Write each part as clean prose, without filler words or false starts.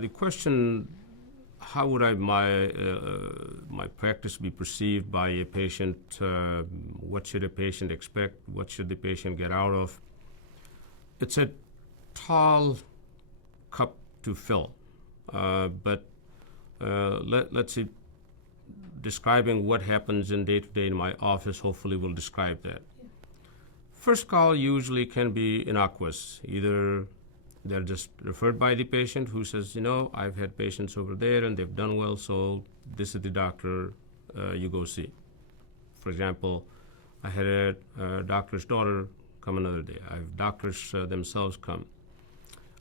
The question, how would my practice be perceived by a patient? What should a patient expect? What should the patient get out of? It's a tall cup to fill, but let's see, describing what happens in day-to-day in my office hopefully will describe that. First call usually can be innocuous. Either they're just referred by the patient who says, I've had patients over there and they've done well, so this is the doctor you go see. For example, I had a doctor's daughter come another day. I have doctors themselves come.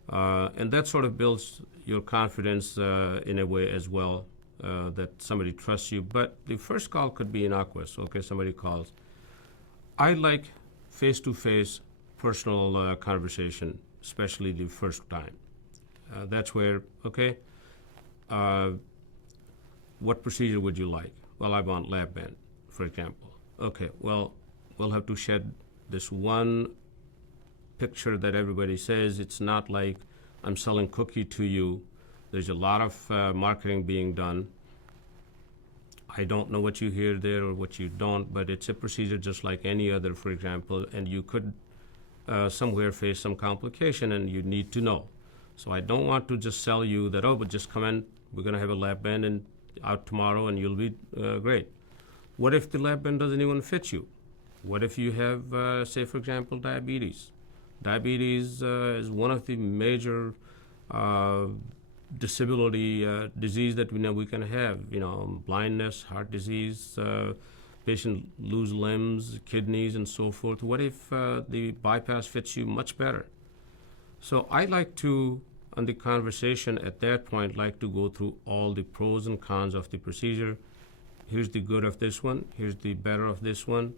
And that sort of builds your confidence in a way as well, that somebody trusts you. But the first call could be innocuous. Okay, somebody calls. I like face-to-face personal conversation, especially the first time. That's where, what procedure would you like? Well, I want lab band, for example. Okay, well, we'll have to shed this one picture that everybody says. It's not like I'm selling cookie to you. There's a lot of marketing being done. I don't know what you hear there or what you don't, but it's a procedure just like any other, for example, and you could somewhere face some complication and you need to know. So I don't want to just sell you that, but just come in, we're going to have a lab band and out tomorrow and you'll be great. What if the lab band doesn't even fit you? What if you have, say, for example, diabetes? Diabetes is one of the major disability disease that we know we can have. Blindness, heart disease, patient lose limbs, kidneys, and so forth. What if the bypass fits you much better? So I like to, on the conversation at that point, like to go through all the pros and cons of the procedure. Here's the good of this one. Here's the better of this one.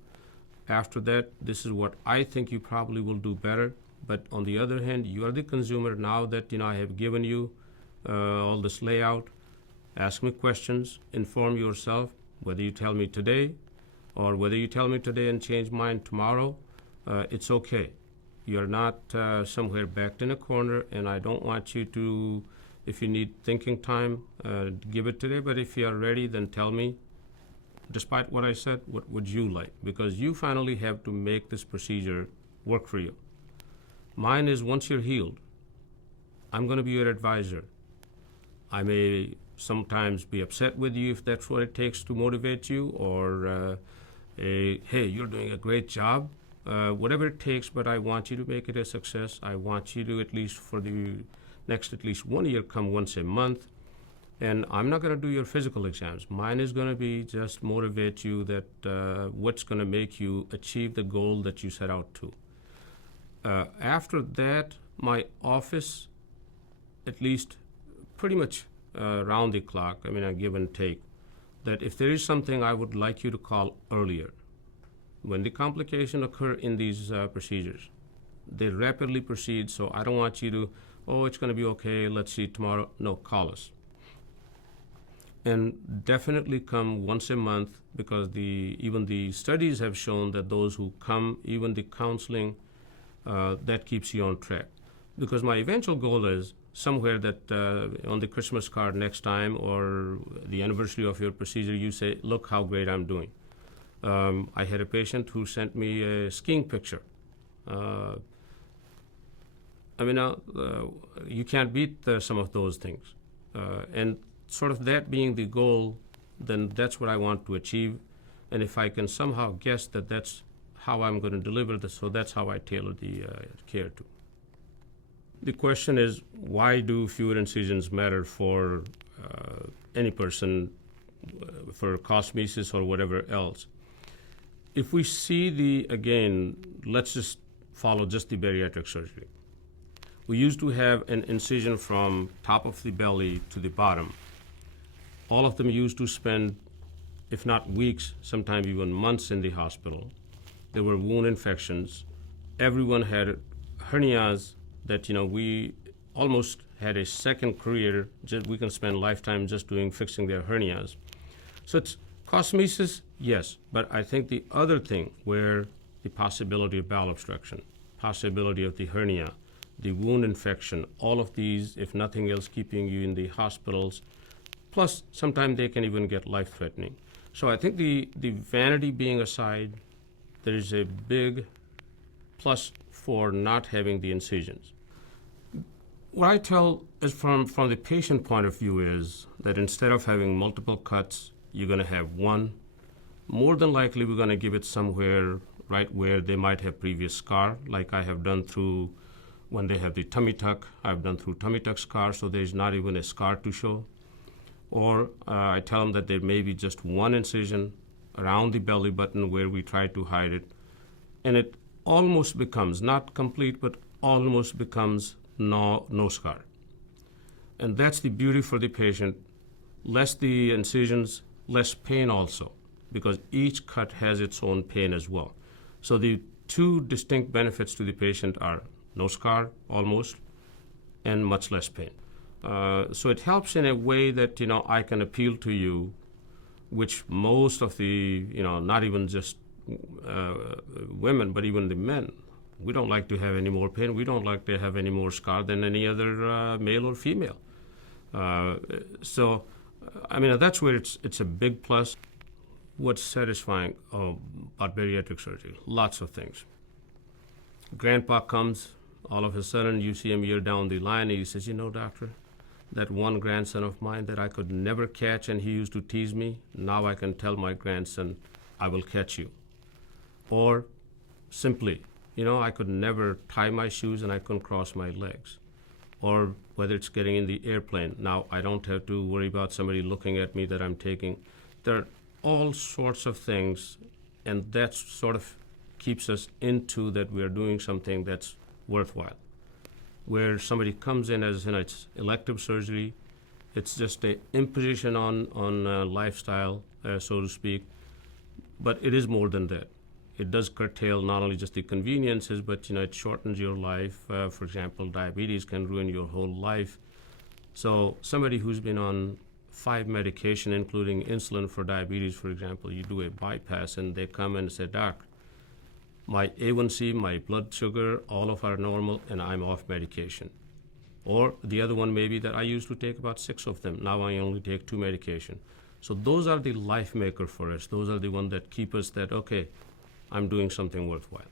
After that, this is what I think you probably will do better. But on the other hand, you are the consumer. Now that I have given you all this layout, ask me questions, inform yourself, whether you tell me today or whether you tell me today and change mine tomorrow, it's okay. You're not somewhere backed in a corner, and I don't want you to, if you need thinking time, give it today, but if you are ready, then tell me, despite what I said, what would you like? Because you finally have to make this procedure work for you. Mine is once you're healed, I'm going to be your advisor. I may sometimes be upset with you if that's what it takes to motivate you, or hey, you're doing a great job. Whatever it takes, but I want you to make it a success. I want you to, at least for the next at least 1 year, come once a month. And I'm not going to do your physical exams. Mine is going to be just motivate you that what's going to make you achieve the goal that you set out to. After that, my office, at least pretty much round the clock, I give and take, that if there is something I would like you to call earlier. When the complications occur in these procedures, they rapidly proceed, so I don't want you to, it's going to be okay, let's see tomorrow. No, call us. And definitely come once a month, because even the studies have shown that those who come, even the counseling, that keeps you on track. Because my eventual goal is somewhere that on the Christmas card next time or the anniversary of your procedure, you say, look how great I'm doing. I had a patient who sent me a skiing picture. You can't beat some of those things. And sort of that being the goal, then that's what I want to achieve. And if I can somehow guess that that's how I'm going to deliver this, so that's how I tailor the care to. The question is, why do fewer incisions matter for any person, for cosmesis or whatever else? If we see again, let's just follow just the bariatric surgery. We used to have an incision from top of the belly to the bottom. All of them used to spend, if not weeks, sometimes even months in the hospital. There were wound infections. Everyone had hernias that, we almost had a second career. We can spend lifetime just fixing their hernias. So it's cosmesis, yes, but I think the other thing where the possibility of bowel obstruction, possibility of the hernia, the wound infection, all of these, if nothing else, keeping you in the hospitals. Plus, sometimes they can even get life-threatening. So I think the vanity being aside, there is a big plus for not having the incisions. What I tell is from the patient point of view is that instead of having multiple cuts, you're going to have one. More than likely, we're going to give it somewhere right where they might have previous scar, like I have done through when they have the tummy tuck. I've done through tummy tuck scar, so there's not even a scar to show. Or I tell them that there may be just one incision around the belly button where we try to hide it. And it almost becomes, not complete, but almost becomes no scar. And that's the beauty for the patient. Less the incisions, less pain also, because each cut has its own pain as well. So the two distinct benefits to the patient are no scar, almost, and much less pain. So it helps in a way that, I can appeal to you, which most of the, not even just women, but even the men, we don't like to have any more pain. We don't like to have any more scar than any other male or female. So that's where it's a big plus. What's satisfying about bariatric surgery? Lots of things. Grandpa comes, all of a sudden you see him a year down the line, and he says, doctor, that one grandson of mine that I could never catch and he used to tease me, now I can tell my grandson, I will catch you. Or simply, I could never tie my shoes and I couldn't cross my legs. Or whether it's getting in the airplane, now I don't have to worry about somebody looking at me that I'm taking. There are all sorts of things, and that sort of keeps us into that we are doing something that's worthwhile. Where somebody comes in as, it's elective surgery, it's just an imposition on lifestyle, so to speak, but it is more than that. It does curtail not only just the conveniences, but it shortens your life. For example, diabetes can ruin your whole life. So somebody who's been on 5 medication, including insulin for diabetes, for example, you do a bypass and they come and say, Doc, my A1C, my blood sugar, all of are normal and I'm off medication. Or the other one may be that I used to take about 6 of them. Now I only take 2 medication. So those are the life maker for us. Those are the ones that keep us that, okay, I'm doing something worthwhile.